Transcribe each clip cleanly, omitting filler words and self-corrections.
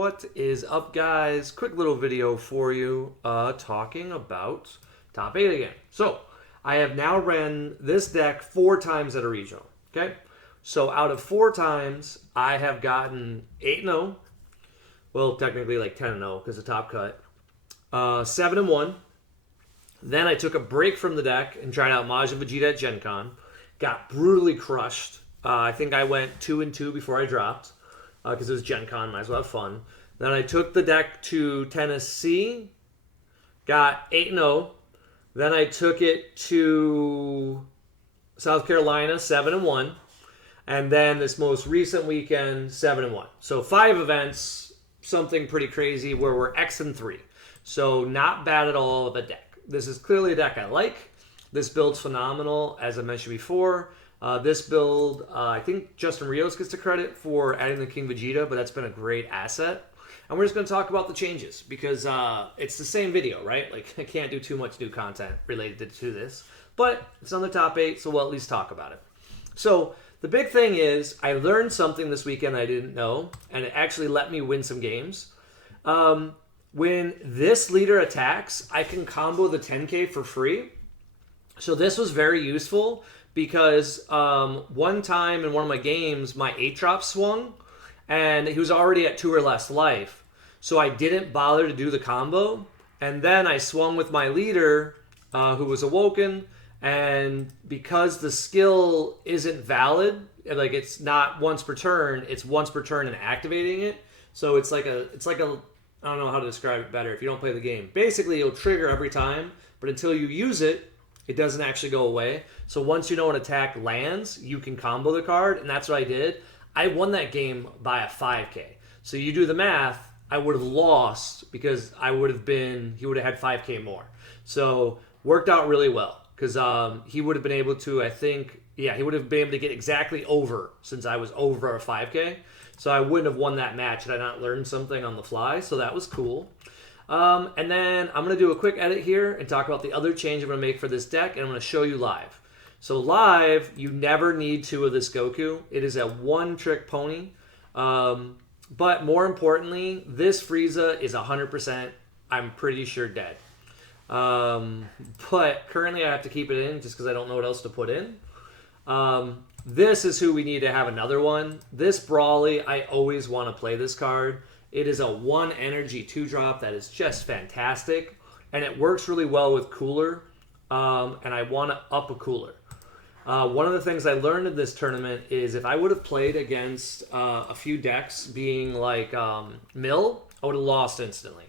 What is up, guys? Quick little video for you talking about top 8 again. So, I have now ran this deck 4 times at a regional, okay? So, out of 4 times, I have gotten 8-0. Well, technically like 10-0 because of top cut. 7-1. Then I took a break from the deck and tried out Majin Vegeta at Gen Con. Got brutally crushed. I think I went 2-2 before I dropped. Because it was Gen Con, might as well have fun. Then I took the deck to Tennessee, got 8-0. Then I took it to South Carolina, 7-1. And then this most recent weekend, 7-1. So 5 events, something pretty crazy where we're X-3. So not bad at all of a deck. This is clearly a deck I like. This build's phenomenal, as I mentioned before. This build, I think Justin Rios gets the credit for adding the King Vegeta, but that's been a great asset. And we're just going to talk about the changes because it's the same video, right? Like, I can't do too much new content related to this. But it's on the top 8, so we'll at least talk about it. So, the big thing is, I learned something this weekend I didn't know, and it actually let me win some games. When this leader attacks, I can combo the 10k for free. So this was very useful because one time in one of my games, my 8-drop swung, and he was already at 2 or less life. So I didn't bother to do the combo, and then I swung with my leader, who was awoken, and because the skill isn't valid, like it's not once per turn, it's once per turn and activating it. So it's like a I don't know how to describe it better if you don't play the game. Basically, it'll trigger every time, but until you use it, it doesn't actually go away. So once you know an attack lands, you can combo the card, and that's what I did. I won that game by a 5k. So you do the math, I would have lost because he would have had 5k more. So worked out really well because he would have been able to, he would have been able to get exactly over since I was over a 5k. So I wouldn't have won that match had I not learned something on the fly. So that was cool. And then I'm going to do a quick edit here and talk about the other change I'm going to make for this deck, and I'm going to show you live. So live, you never need 2 of this Goku. It is a one-trick pony. But more importantly, this Frieza is 100%, I'm pretty sure, dead. But currently I have to keep it in just because I don't know what else to put in. This is who we need to have another one. This Brawly, I always want to play this card. It is a 1 energy 2-drop that is just fantastic. And it works really well with Cooler. And I want to up a Cooler. One of the things I learned in this tournament is if I would have played against a few decks being like Mill, I would have lost instantly.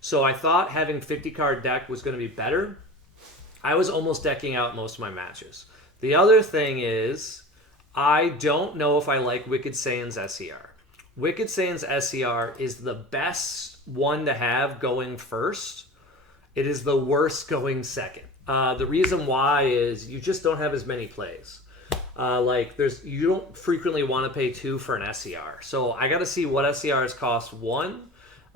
So I thought having 50-card deck was going to be better. I was almost decking out most of my matches. The other thing is, I don't know if I like Wicked Saiyan's SCR. Wicked Saiyan's SCR is the best one to have going first. It is the worst going second. The reason why is you just don't have as many plays. You don't frequently want to pay 2 for an SCR. So I got to see what SCRs cost 1,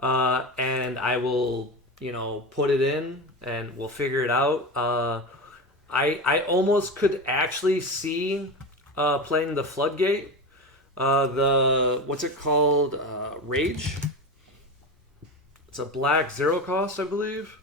and I will, put it in and we'll figure it out. I almost could actually see playing the Floodgate, what's it called? Rage. It's a black 0 cost, I believe.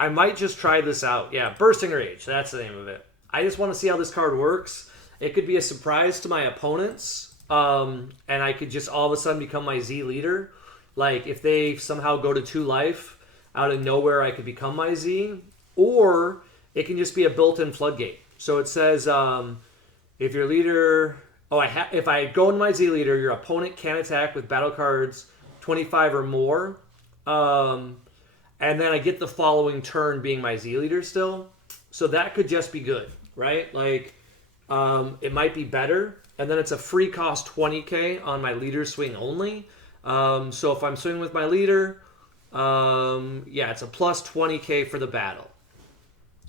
I might just try this out. Yeah, Bursting Rage. That's the name of it. I just want to see how this card works. It could be a surprise to my opponents, and I could just all of a sudden become my Z leader. Like, if they somehow go to 2 life, out of nowhere I could become my Z. Or it can just be a built-in Floodgate. So it says, if your leader... if I go into my Z leader, your opponent can attack with battle cards 25 or more. And then I get the following turn being my Z leader still. So that could just be good, right? Like, it might be better. And then it's a free cost 20k on my leader swing only. So if I'm swinging with my leader, it's a plus 20k for the battle.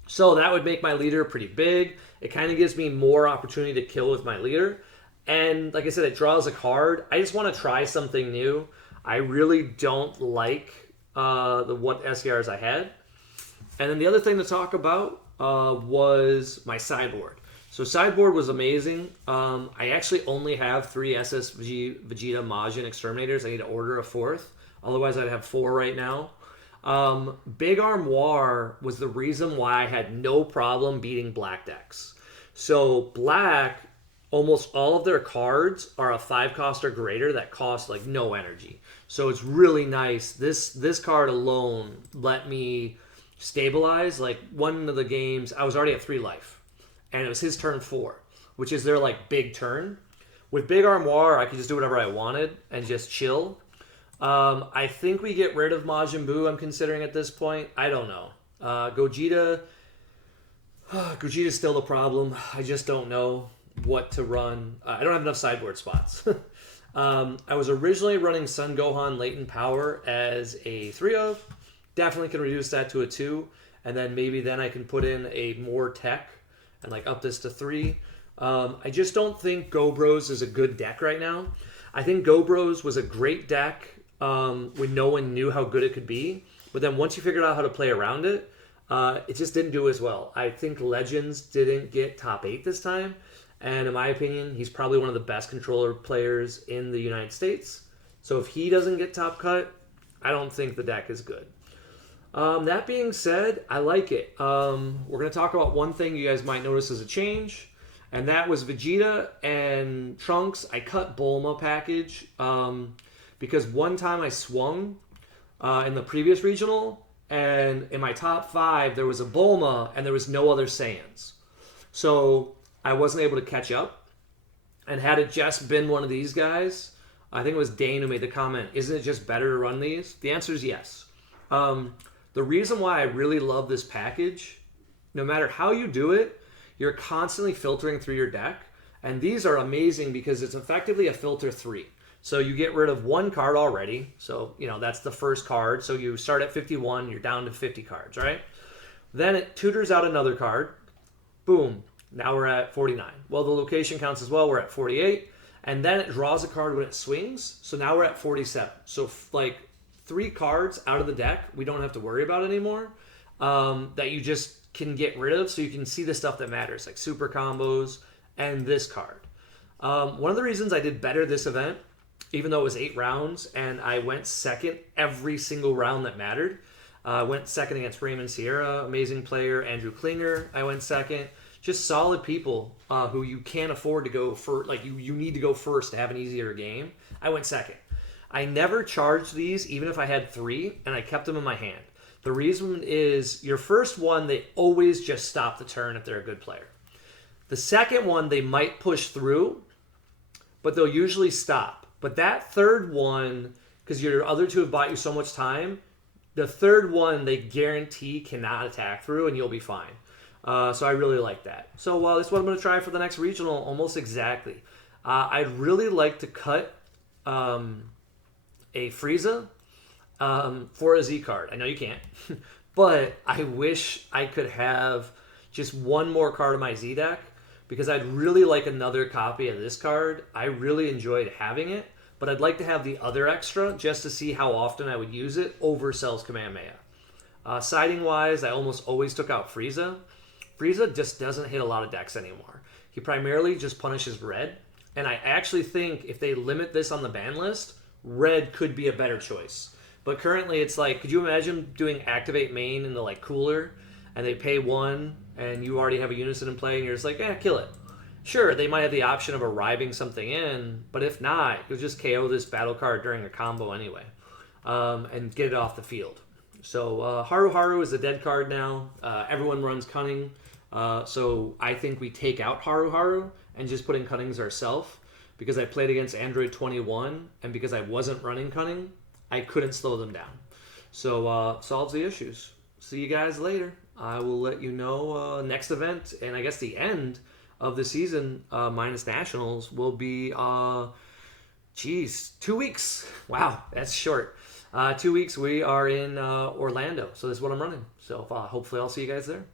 So that would make my leader pretty big. It kind of gives me more opportunity to kill with my leader. And like I said, it draws a card. I just want to try something new. I really don't like what SCRs I had. And then the other thing to talk about was my sideboard. So sideboard was amazing. I actually only have 3 SSG Vegeta Majin Exterminators. I need to order a 4th. Otherwise, I'd have 4 right now. Big Armoire was the reason why I had no problem beating black decks. So black, almost all of their cards are a 5 cost or greater that cost like no energy. So it's really nice. This card alone let me stabilize. Like one of the games, I was already at 3 life, and it was his turn 4, which is their like big turn. With Big Armoire, I could just do whatever I wanted and just chill. I think we get rid of Majin Buu, I'm considering at this point. I don't know. Gogeta is still the problem. I just don't know what to run. I don't have enough sideboard spots. I was originally running Sun Gohan Latent Power as a 3 of. Definitely can reduce that to a 2. And then maybe then I can put in a more tech and like up this to 3. I just don't think Go Bros is a good deck right now. I think Go Bros was a great deck when no one knew how good it could be. But then once you figured out how to play around it, it just didn't do as well. I think Legends didn't get top 8 this time. And in my opinion, he's probably one of the best controller players in the United States. So if he doesn't get top cut, I don't think the deck is good. That being said, I like it. We're going to talk about one thing you guys might notice as a change. And that was Vegeta and Trunks. I cut Bulma package because one time I swung in the previous regional. And in my top 5, there was a Bulma and there was no other Saiyans. So I wasn't able to catch up. And had it just been one of these guys, I think it was Dane who made the comment, isn't it just better to run these? The answer is yes. The reason why I really love this package, no matter how you do it, you're constantly filtering through your deck. And these are amazing because it's effectively a filter 3. So you get rid of 1 card already. So, that's the first card. So you start at 51, you're down to 50 cards, right? Then it tutors out another card. Boom. Now we're at 49. Well, the location counts as well. We're at 48. And then it draws a card when it swings. So now we're at 47. So like 3 cards out of the deck we don't have to worry about anymore that you just can get rid of so you can see the stuff that matters, like super combos and this card. One of the reasons I did better this event, even though it was 8 rounds and I went second every single round that mattered, I went second against Raymond Sierra, amazing player, Andrew Klinger, I went second. Just solid people who you can't afford to go for, like you need to go first to have an easier game. I went second. I never charged these, even if I had 3, and I kept them in my hand. The reason is your first one, they always just stop the turn if they're a good player. The second one, they might push through, but they'll usually stop. But that third one, because your other 2 have bought you so much time, the third one they guarantee cannot attack through, and you'll be fine. So I really like that. So this is what I'm going to try for the next regional, almost exactly. I'd really like to cut a Frieza for a Z card. I know you can't, but I wish I could have just 1 more card of my Z deck because I'd really like another copy of this card. I really enjoyed having it, but I'd like to have the other extra just to see how often I would use it over Cell's Kamehameha. Siding-wise, I almost always took out Frieza. Frieza just doesn't hit a lot of decks anymore. He primarily just punishes red, and I actually think if they limit this on the ban list, red could be a better choice. But currently it's like, could you imagine doing activate main in the like cooler, and they pay 1, and you already have a Unison in play, and you're just like, kill it. Sure, they might have the option of arriving something in, but if not, you'll just KO this battle card during a combo anyway, and get it off the field. So Haru Haru is a dead card now. Everyone runs Cunning. So I think we take out Haru Haru and just put in Cunnings ourselves. Because I played against Android 21 and because I wasn't running Cunning, I couldn't slow them down. So solves the issues. See you guys later. I will let you know next event, and I guess the end of the season minus Nationals will be 2 weeks. Wow, that's short. 2 weeks we are in Orlando. So this is what I'm running. So hopefully I'll see you guys there.